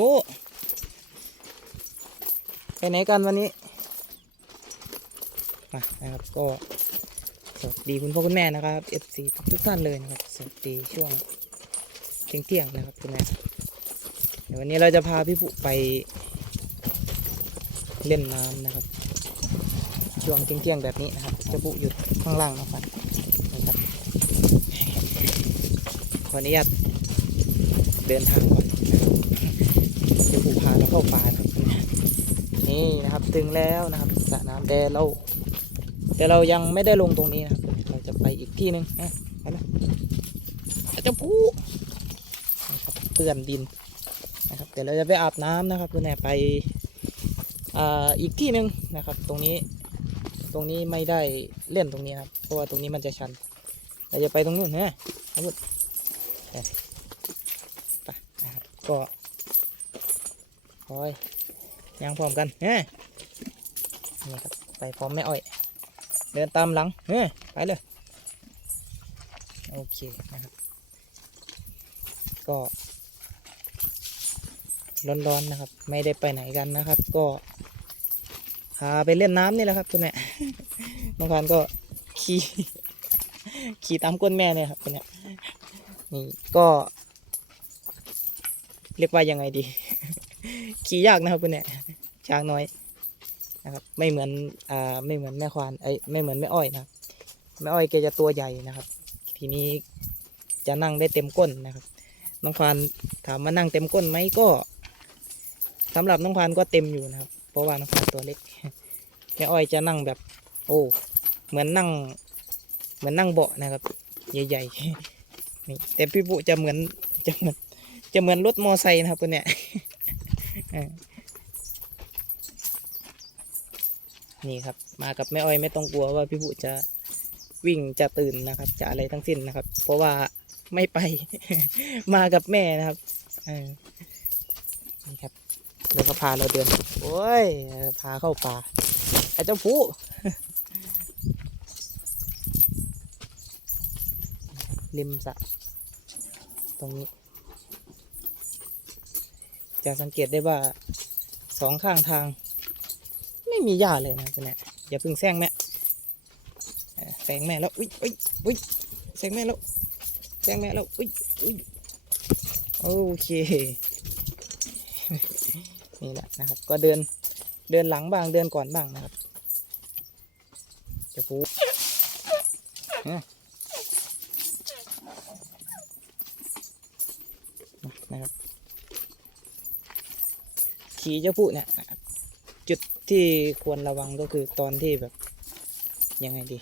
ผู้ไปไหนกันวันนี้มานะครับก็สวัสดีคุณพ่อคุณแม่นะครับ FC ทุกท่านเลยนะครับ สวัสดีช่วงเที่ยงเที่ยงนะครับคุณแม่เดี๋ยววันนี้เราจะพาพี่ผู้ไปเล่นน้ำนะครับ ช่วงเที่ยงเที่ยงแบบนี้นะครับเจะผู้อยู่ข้างล่างนะครับนะครับขออนุญาตเดินทางก่อนะครับเจะผู้พาเราเข้าป่าครับนี่นะครับถึงแล้วนะครับสระน้ำแต่เรา แต่เรายังไม่ได้ลงตรงนี้นะครับ เราจะไปอีกที่หนึ่งอะไปเลยอาจะพูนะครับเปื้อนดินนะครับเดี๋ยวเราจะไปอาบน้ำนะครับคุณแม่ไปอ่าอีกที่หนึ่งนะครับ ตรงนี้ตรงนี้ไม่ได้เล่นตรงนี้นะครับ เพราะว่าตรงนี้มันจะชัน เราจะไปตรงนู้นนะเอาพูดไปไปนะครับก็ คอยยังพร้อมกันนะนี่ครับไปพร้อมแม่อ้อย เดินตามหลังเฮ้ยไปเลย โอเคนะครับ ก็ร้อนๆนะครับ ไม่ได้ไปไหนกันนะครับ ก็พาไปเล่นน้ำนี่แหละครับคุณแม่บางครั้งก็ขี่ขี่ตามก้นแม่เนี่ยครับคุณเนี่นี่ก็ เรียกว่ายังไงดี ขี่ยากนะครับคุณเนี่ยช้างน้อยนะครับ ไม่เหมือนอ่าไม่เหมือนแม่ควานไอยไม่เหมือนแม่อ้อยนะครับแม่อ้อยแกจะตัวใหญ่นะครับ ทีนี้จะนั่งได้เต็มก้นนะครับ น้องควานถามว่านั่งเต็มก้นไหมก็สำหรับน้องควานก็เต็มอยู่นะครับ เพราะว่าน้องควานตัวเล็กแม่อ้อยจะนั่งแบบ โอ้เหมือนนั่ง เหมือนนั่งเบาะนะครับ ใหญ่ๆนี่แต่พี่ปุจะเหมือนจะเหมือนจะเหมือนรถมอไซค์นะครับตัวเนี้ย นี่ครับ มากับแม่อ้อยไม่ต้องกลัวว่าพี่ผู้จะวิ่งจะตื่นนะครับ จะอะไรทั้งสิ้นนะครับ เพราะว่าไม่ไป มากับแม่นะครับอนี่ครับแล้วก็พาเราเดินโอ้ยพาเข้าป่าไอ้เจ้าผู้ริมสระตรงนี้ จะสังเกตได้ว่าสองข้างทาง ไม่มีหญ้าเลยนะคุณแม่อย่าเพึ่งแซงแม่แซงแม่แล้วอุ้ยอุ้ยอุ้ยแซงแม่แล้วแซงแม่แล้วอุ้ยอุ้ยโอเคนี่แหละนะครับ ก็เดินเดินหลังบ้างเดินก่อนบ้างนะครับจะฟูนะครับ ขี่เจ้าผู้เนี่ยจุดที่ควรระวังก็คือตอนที่แบบยังไงดี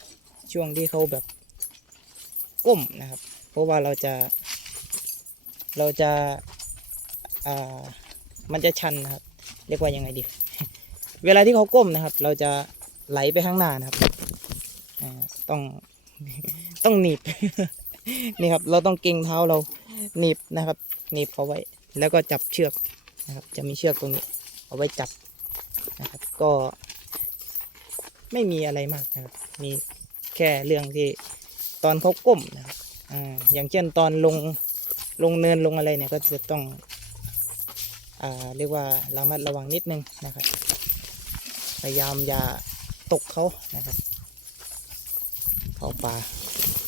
ช่วงที่เขาแบบก้มนะครับ เพราะว่าเราจะ เราจะอ่ามันจะชันนะครับ เรียกว่ายังไงดี เวลาที่เขาก้มนะครับ เราจะไหลไปข้างหน้านะครับอ่าต้องต้องหนีบนี่ครับ เราต้องเกรงเท้าเราหนีบนะครับหนีบเขาไว้ แล้วก็จับเชือกนะครับ จะมีเชือกตรงนี้ เอาไว้จับนะครับ ก็ไม่มีอะไรมากนะครับ มีแค่เรื่องที่ตอนเขาก้มนะครับอ่าอย่างเช่นตอนลงลงเนินลงอะไรเนี่ยก็จะต้องอ่าเรียกว่าระมัดระวังนิดนึงนะครับพยายามอย่าตกเขานะครับเขาป่า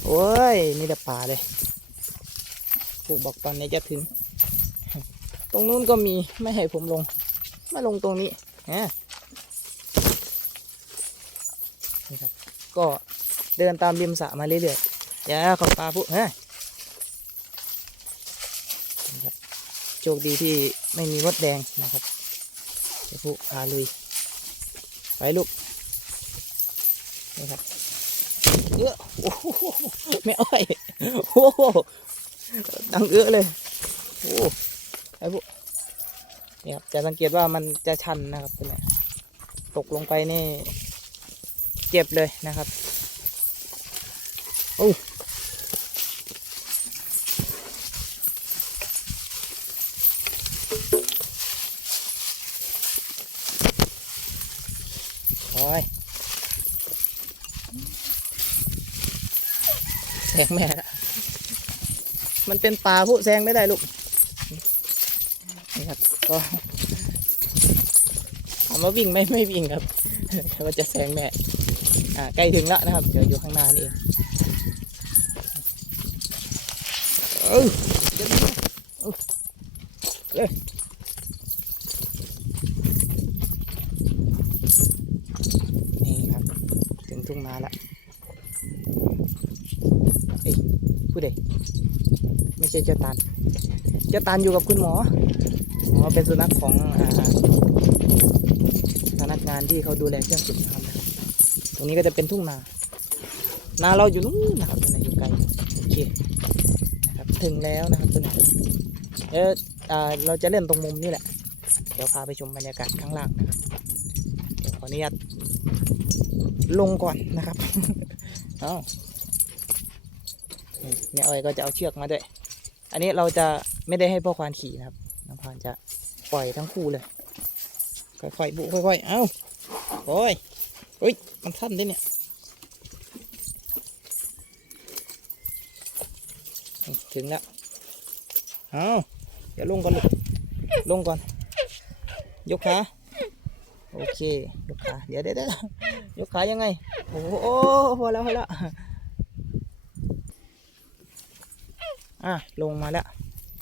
โอ้ยนี่แต่ป่าเลยผูกบอกตอนนี้จะถึง ตรงนู้นก็มีไม่ให้ผมลง มาลงตรงนี้ฮะนี่ครับ ก็เดินตามริมสระมาเรื่อยๆอย่าเขอบปลาพุฮะนี่ครับโชคดีที่ไม่มีมดแดงนะครับเดี๋ยวพุพาลุย ไปลูก นี่ครับเอื้อโอ้โหไม่อ้อยโอ้โหดังเอื้อเลย โอ้ไปพุเนี่ยครับจะสังเกตว่ามันจะชันนะครับตัวเนี้ยตกลงไปนี่ เจ็บเลยนะครับโอ้โอ้ยแซงแม่ละมันเป็นป่าผู้แซงไม่ได้ลูกนี่ ครับ ก็ถามว่าวิ่งไหมไม่วิ่งครับแต่ว่าจะแซงแม่อ่าใกล้ถึงแล้วนะครับ เดี๋ยวอยู่ข้างหน้านี่เองเออเดี๋ยวๆเอาเลยนี่ครับ ถึงทุ่งนาละเอ้ยผู้ใดไม่ใช่เจ้าตาลเจ้าตาลอยู่กับคุณหมอ หมอเป็นสุนัขของพนักงานที่เขาดูแลเครื่องสูบน้ำนะครับตรงนี้ก็จะเป็นทุ่งนา นาเราอยู่นู้นนะครับนี่นอยู่ไกลโอเคนะครับถึงแล้วนะครับตัวนี้เดี๋ยวอ่าเราจะเล่นตรงมุมนี้แหละ เดี๋ยวพาไปชมบรรยากาศข้างล่างนะครับเดี๋ยวขออนุญาตลงก่อนนะครับเอานี่แม่อ้อยก็จะเอาเชือกมาด้วย อันนี้เราจะไม่ได้ให้พ่อควานขี่นะครับ น้องควานจะปล่อยทั้งคู่เลย ค่อยๆ บุค่อยๆ เอ้า โอ้ยเฮ้ย มันสั้นด้วยเนี่ยถึงแล้ว เอาเดี๋ยวลงก่อนลูกลงก่อน ยกขา โอเค ยกขา เดี๋ยวเดี๋ยวเดี๋ยวยกขายังไง โอ้โหพอแล้วพอแล้ว อะ ลงมาแล้ว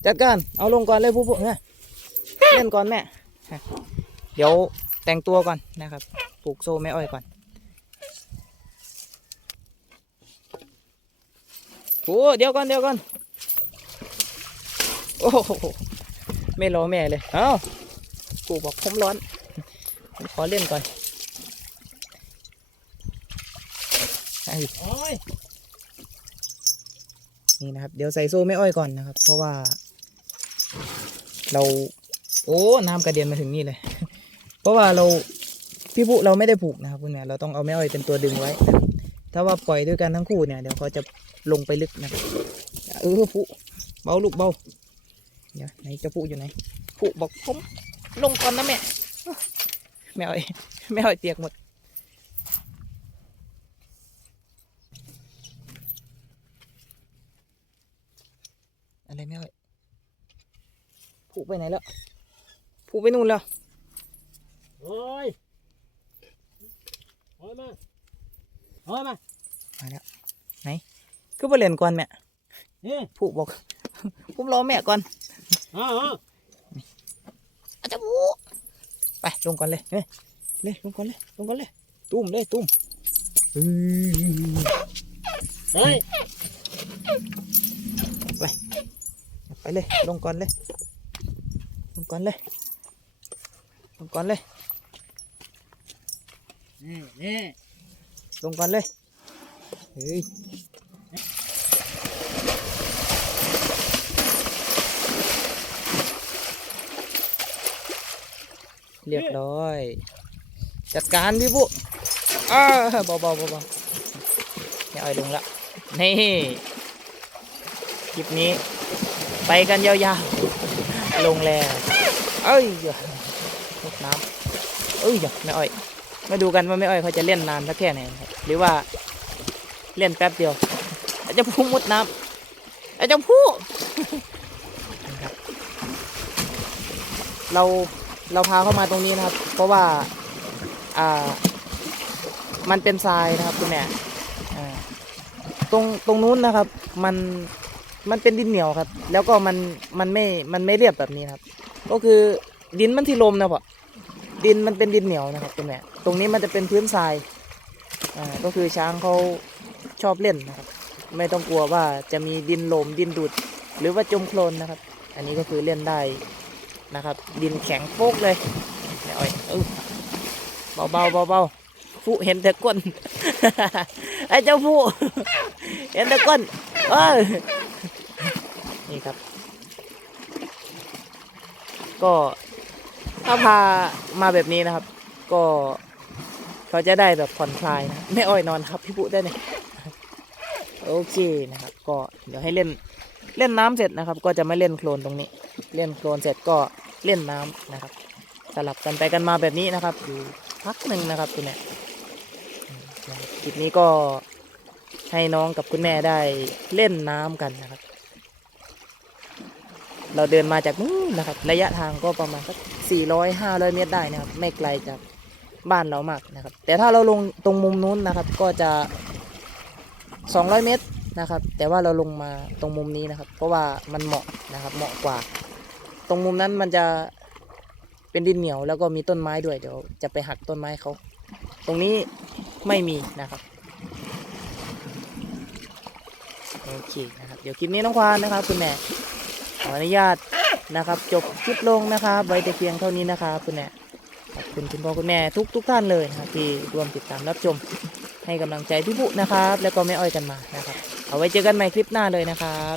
จัดการเอาลงก่อนเลยผู้ผู้เนี่ยเล่นก่อนแม่เดี๋ยวแต่งตัวก่อนนะครับปลูกโซ่แม่อ้อยก่อนโอ้เดี๋ยวก่อนเดี๋ยวก่อนโอ้โหไม่รอแม่เลยเอ้าปลูกบอกผมร้อนผมขอเล่นก่อนนี่นะครับ เดี๋ยวใส่โซ่แม่อ้อยก่อนนะครับ เพราะว่า เราโอ้น้ำกระเด็นมาถึงนี่เลย เพราะว่าเราพี่ผู้เราไม่ได้ผูกนะครับคุณแม่เราต้องเอาแม่อ้อยเป็นตัวดึงไว้นะถ้าว่าปล่อยด้วยกันทั้งคู่เนี่ยเดี๋ยวเขาจะลงไปลึกนะเออผู้เบาลูกเบาเดี๋ยวไหนเจะผู้อยู่ไหนผู้บอกผมลงก่อนนะแม่แม่อ้อยแม่อ้อยเปียกหมดอะไรแม่อ้อย ผู้ไปไหนแล้วผู้ไปนู่นแล้วโอ้ยโอ้ยมาโอ้ยมามาแล้วไหนคือไปเล่นก่อนแม่เนี่ยผู้บอกผมรอแม่ก่อนอ๋ออ๋ออาจจะผู้ไปลงก่อนเลยเฮ้ยเลยลงก่อนเลยลงก่อนเลยตุ้มเลยตุ้มเฮ้ยเฮ้ยไปเลยลงก่อนเลย ลงก่อนเลยลงก่อนเลยนี่นี่ลงก่อนเลยเฮ้ยเรียบร้อย จัดการพี่ปุ๊อ้าเบาเบาเบาๆไม่อ่อยลงละนี่คลิปนี้ ไปกันยาวๆ ลงแล้ว เอ้ยอย่าลดน้ำเอ้ยอย่าไม่อ่อย มาดูกันว่าไม่อ่อยเขาจะเล่นนานสักแค่ไหนครับหรือว่าเล่นแป๊บเดียวอาจจะพุ่งมุดน้ำอาจจะพูนะครับเราเราพาเข้ามาตรงนี้นะครับ เพราะว่าอ่า มันเป็นทรายนะครับคุณแม่ตรงตรงนู้นนะครับ มันมันเป็นดินเหนียวครับ แล้วก็มันมันไม่มันไม่เรียบแบบนี้ครับ ก็คือดินมันที่ลมนะพ่อดินมันเป็นดินเหนียวนะครับคุณแม่ตรงนี้มันจะเป็นพื้นทรายอ่าก็คือช้างเขาชอบเล่นนะครับ ไม่ต้องกลัวว่าจะมีดินลมดินดูดหรือว่าจมโคลนนะครับ อันนี้ก็คือเล่นได้นะครับ ดินแข็งโป๊กเลยเดี๋ยวเอาเออเบาเบาเบาเบาๆผู้เห็นแต่ก้นไอ้เจ้าผู้เห็นแต่ก้นเอ้ยนี่ครับ ก็ถ้าพามาแบบนี้นะครับ ก็เขาจะได้แบบผ่อนคลายนะไม่อ้อยนอนครับพี่ปุ๊ได้เนี่ยโอเคนะครับ ก็เดี๋ยวให้เล่นเล่นน้ำเสร็จนะครับ ก็จะไม่เล่นโคลนตรงนี้ เล่นโคลนเสร็จก็เล่นน้ำนะครับ สลับกันไปกันมาแบบนี้นะครับ อยู่พักหนึ่งนะครับคุณแม่อืมนะครับคลิปนี้ก็ให้น้องกับคุณแม่ได้เล่นน้ำกันนะครับ เราเดินมาจากนู้นนะครับ ระยะทางก็ประมาณสัก400 500 เมตรได้นะครับ ไม่ไกลจากบ้านเรามากนะครับ แต่ถ้าเราลงตรงมุมนู้นนะครับ ก็จะ 200 เมตรนะครับ แต่ว่าเราลงมาตรงมุมนี้นะครับ เพราะว่ามันเหมาะนะครับ เหมาะกว่า ตรงมุมนั้นมันจะเป็นดินเหนียวแล้วก็มีต้นไม้ด้วยเดี๋ยวจะไปหักต้นไม้เขา ตรงนี้ไม่มีนะครับโอเคนะครับ เดี๋ยวคลิปนี้น้องควานนะครับ คุณแม่ ขออนุญาตนะครับ จบคลิปลงนะครับ ไว้แต่เพียงเท่านี้นะครับคุณแม่ขอบคุณคุณพ่อคุณแม่ทุกทุกท่านเลยนะที่ร่วมติดตามรับชมให้กำลังใจพี่บุนะครับ แล้วก็แม่อ้อยกันมานะครับ เอาไว้เจอกันใหม่คลิปหน้าเลยนะครับ